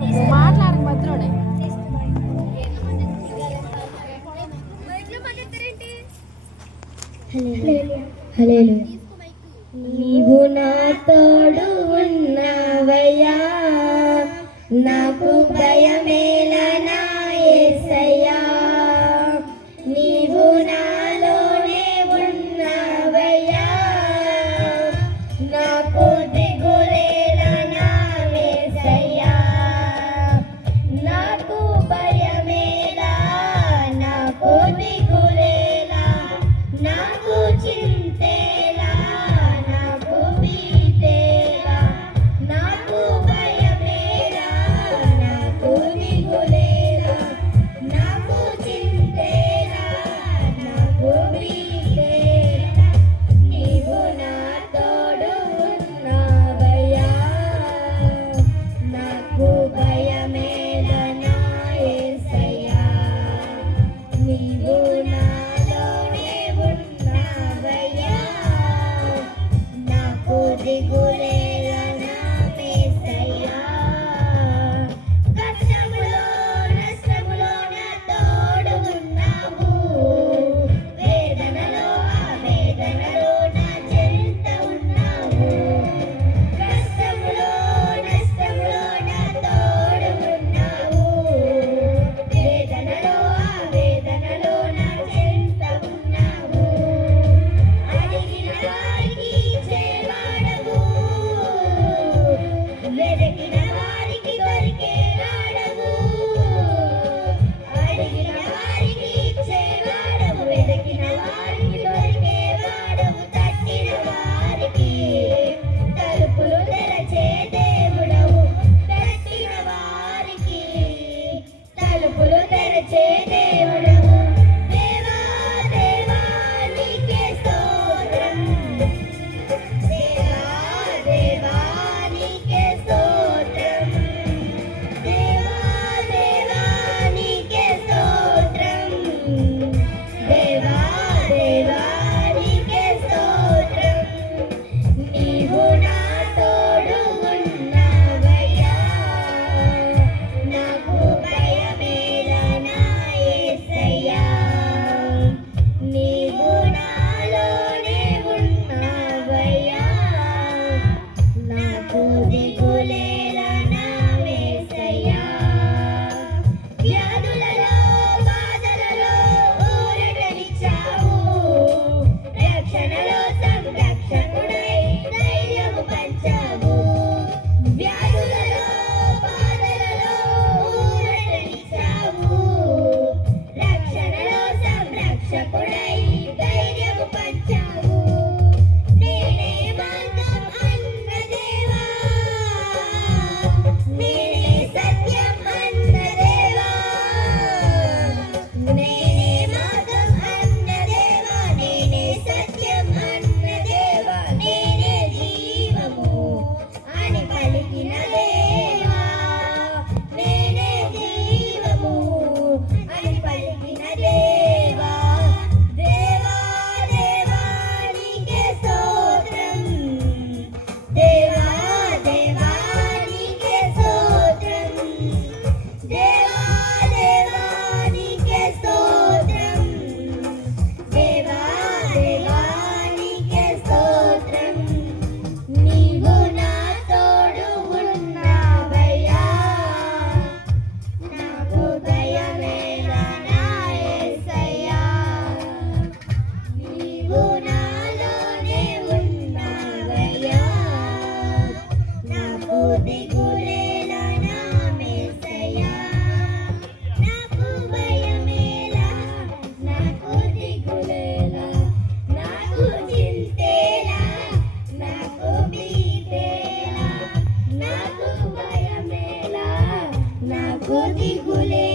మాట్లాడక మధ్యలోనే నీవు నా తోడు ఉన్నావయ్యా, నాకు భయమేలా నా యేసయ్యా. నీవు నాలోనే ఉన్నావయ్యా, నాకు దిగులేలా నా యేసయ్యా. నాకు భయమేలా, నాకు దిగులేలా, నాకు చింతేలా, నాకు భీతేలా. నాకు భయమేలా, నాకు దిగులేలా, నాకు చింతేలా, నాకు భీతేలా. నీవు నా తోడు ఉన్నావయ్యా, నాకు భయమేలా నా యేసయ్యా. నీవు నాలోనే ఉన్నావయ్యా, నాకు దిగులేలా నా యేసయ్యా. కష్టములో నష్టములో నా తోడు ఉన్నావు, వేదనలో ఆవేదనలో నా చెంత ఉన్నావు. కష్టములో నష్టములో నా తోడు ఉన్నావు, వేదనలో ఆవేదనలో నా చెంత ఉన్నావు. అడిగిన వారికి ఇచ్చేవాడవు, వెతికిన వారికి దొరికేవాడవు. అడిగిన వారికి ఇచ్చేవాడవు, వెతికిన వారికి దొరికేవాడవు. తట్టిన వారికి తలుపులు తెరచే దేవుడవు, తట్టిన వారికి తలుపులు తెరచే దేవుడవు. దేవా దేవా నీకే స్తోత్రం, దేవా దేవా నీకే స్తోత్రం, దేవా దేవా నీకే స్తోత్రం, దేవా దేవా నీకే స్తోత్రం. నీవు నా తోడు ఉన్నావయ్యా, నాకు భయమేలా నా యేసయ్యా. నీవు నాలోనే ఉన్నావయ్యా, నాకు దిగులేలా నా యేసయ్యా. వ్యాధులలో బాధలలో ఊరటనిచ్చావు, రక్షణలో సంరక్షకుడై ధైర్యము పంచావు. వ్యాధులలో బాధలలో ఊరటనిచ్చావు, రక్షణలో సంరక్షకుడై ధైర్యము పంచావు. నేనే మార్గం అన్న దేవా, నేనే సత్యం అన్న దేవా, నేనే మార్గం అన్న దేవా, నేనే సత్యం అన్న దేవా, నేనే జీవము అని పలికిన దేవా, నేనే జీవము అని పలికిన దేవా. దేవా దేవా నీకే స్తోత్రం, దేవా దేవా నీకే స్తోత్రం, దేవా దేవా నీకే స్తోత్రం, దేవా దేవా నీకే స్తోత్రం. నీవు నా తోడు ఉన్నావయ్యా, నాకు భయమేలా నా యేసయ్యా. నీవు నాలోనే ఉన్నావయ్యా, నాకు దిగులేలా నా యేసయ్యా. నాకు భయమేలా, నాకు దిగులేలా, నాకు చింతేలా, నాకు భీతేలా. నాకు భయమేలా, నాకు దిగులేలా.